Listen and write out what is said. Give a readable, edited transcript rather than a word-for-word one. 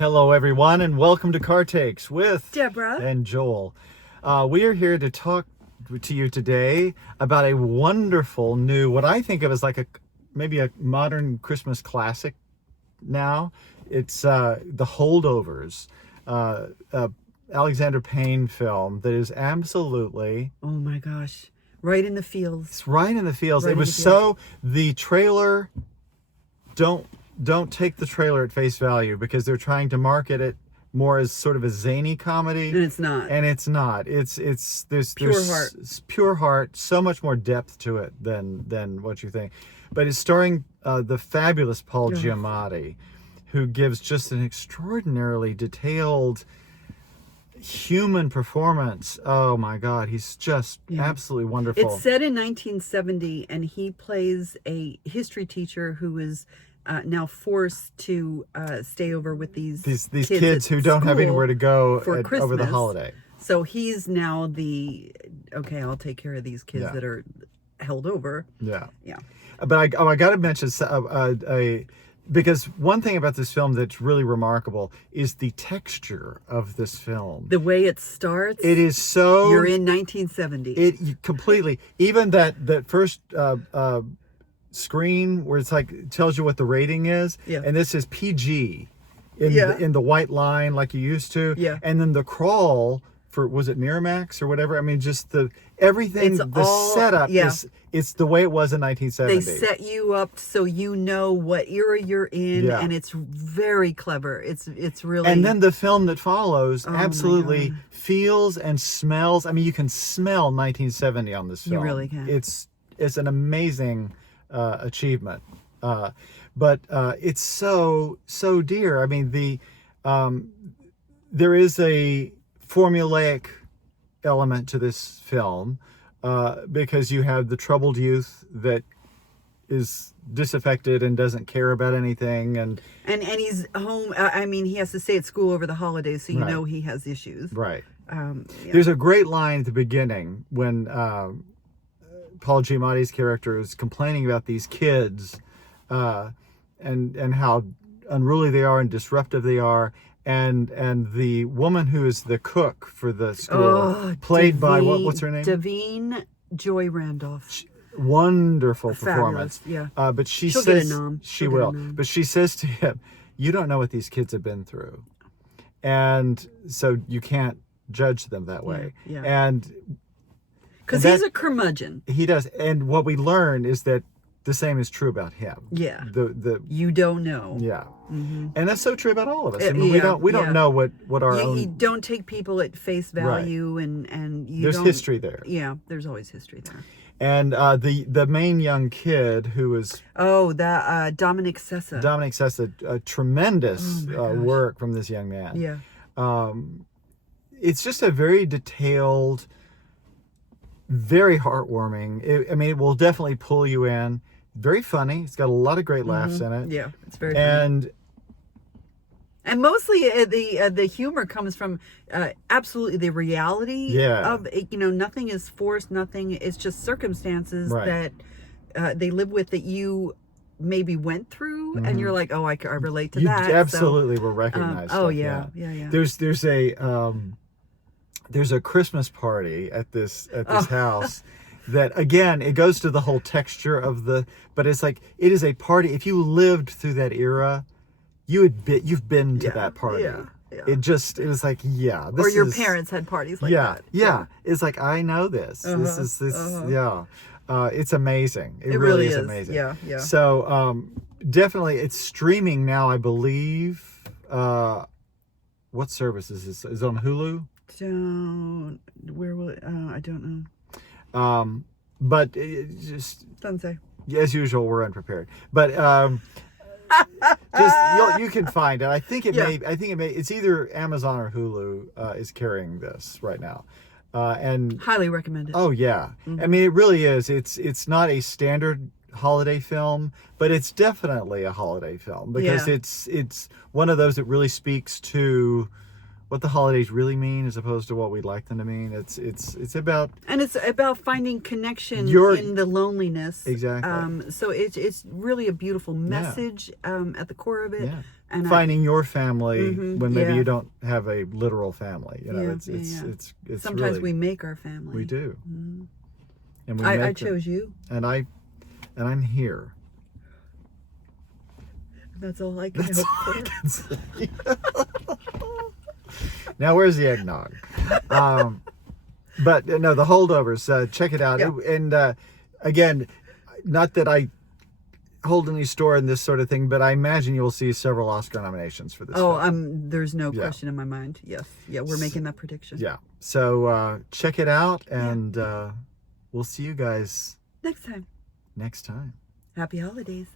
Hello, everyone, and welcome to Car Takes with Deborah and Joel. We are here to talk to you today about a wonderful new, what I think of as like maybe a modern Christmas classic now. It's the Holdovers, Alexander Payne film that is absolutely... Oh my gosh. Right in the feels. It's right in the feels. Right It was the trailer, don't take the trailer at face value because they're trying to market it more as sort of a zany comedy. And it's not. And it's not. There's heart. Pure heart, so much more depth to it than what you think. But it's starring the fabulous Paul Giamatti, who gives just an extraordinarily detailed human performance. Oh my God, he's just absolutely wonderful. It's set in 1970, and he plays a history teacher who is now forced to stay over with these kids who don't have anywhere to go for Christmas over the holiday. So he's now I'll take care of these kids that are held over. Yeah. Yeah. But I got to mention because one thing about this film that's really remarkable is the texture of this film. The way it starts. It is so... You're in 1970. It completely... Even that first screen where it's like tells you what the rating is, and this is PG in the white line like you used to, and then the crawl for, was it Miramax or whatever? I mean, just everything, setup it's the way it was in 1970. They set you up so you know what era you're in, and it's very clever. It's really... And then the film that follows absolutely feels and smells. I mean, you can smell 1970 on this film. You really can. It's an amazing achievement. But it's so dear. I mean, there is a formulaic element to this film because you have the troubled youth that is disaffected and doesn't care about anything, and he's home. I mean, he has to stay at school over the holidays, so you know he has issues. Right. There's a great line at the beginning when Paul Giamatti's character is complaining about these kids and how unruly they are and disruptive they are. And the woman who is the cook for the school, played by what's her name? Davine Joy Randolph. Wonderful performance. Yeah. But she'll get a nom. She will. But she says to him, "You don't know what these kids have been through, and so you can't judge them that way." Yeah. And because he's a curmudgeon. He does. And what we learn is that the same is true about him. Yeah. The you don't know. Yeah. Mm-hmm. And that's so true about all of us. I mean, we don't know what our own... You don't take people at face value, and there's history there. Yeah, there's always history there. And the main young kid who is... Dominic Sessa. Dominic Sessa, a tremendous work from this young man. Yeah. It's just a very detailed, very heartwarming. It will definitely pull you in. Very funny. It's got a lot of great laughs in it. Yeah, it's very funny. And mostly the humor comes from absolutely the reality of nothing is forced, nothing. It's just circumstances that they live with that you maybe went through, and you're like, oh, I relate to that. You absolutely will recognize. Yeah. There's a Christmas party at this house. That again, it goes to the whole texture of but it's like it is a party. If you lived through that era, you've been to that party. Yeah. It was like or your parents had parties like that. Yeah. It's like I know this. This is it's amazing. It really is amazing. Yeah. So definitely, it's streaming now. I believe. What service is this? Is it on Hulu? Where will it? I don't know. But it just doesn't say. As usual, we're unprepared. But you can find it. I think it may. It's either Amazon or Hulu is carrying this right now, and highly recommended. Oh yeah, I mean it really is. It's not a standard holiday film, but it's definitely a holiday film because it's one of those that really speaks to what the holidays really mean as opposed to what we'd like them to mean. It's about, and it's about finding connection in the loneliness. Exactly. So it's really a beautiful message at the core of it. Yeah. And finding your family when maybe you don't have a literal family. You know, it's sometimes really, we make our family. We do. And I chose you. And I'm here. That's all I can hope for. Now, where's the eggnog? But no, the Holdovers. Check it out. Yeah. And again, not that I hold any store in this sort of thing, but I imagine you'll see several Oscar nominations for this. There's no question in my mind. Yes, we're making that prediction. Yeah. So check it out, and we'll see you guys next time. Next time. Happy holidays.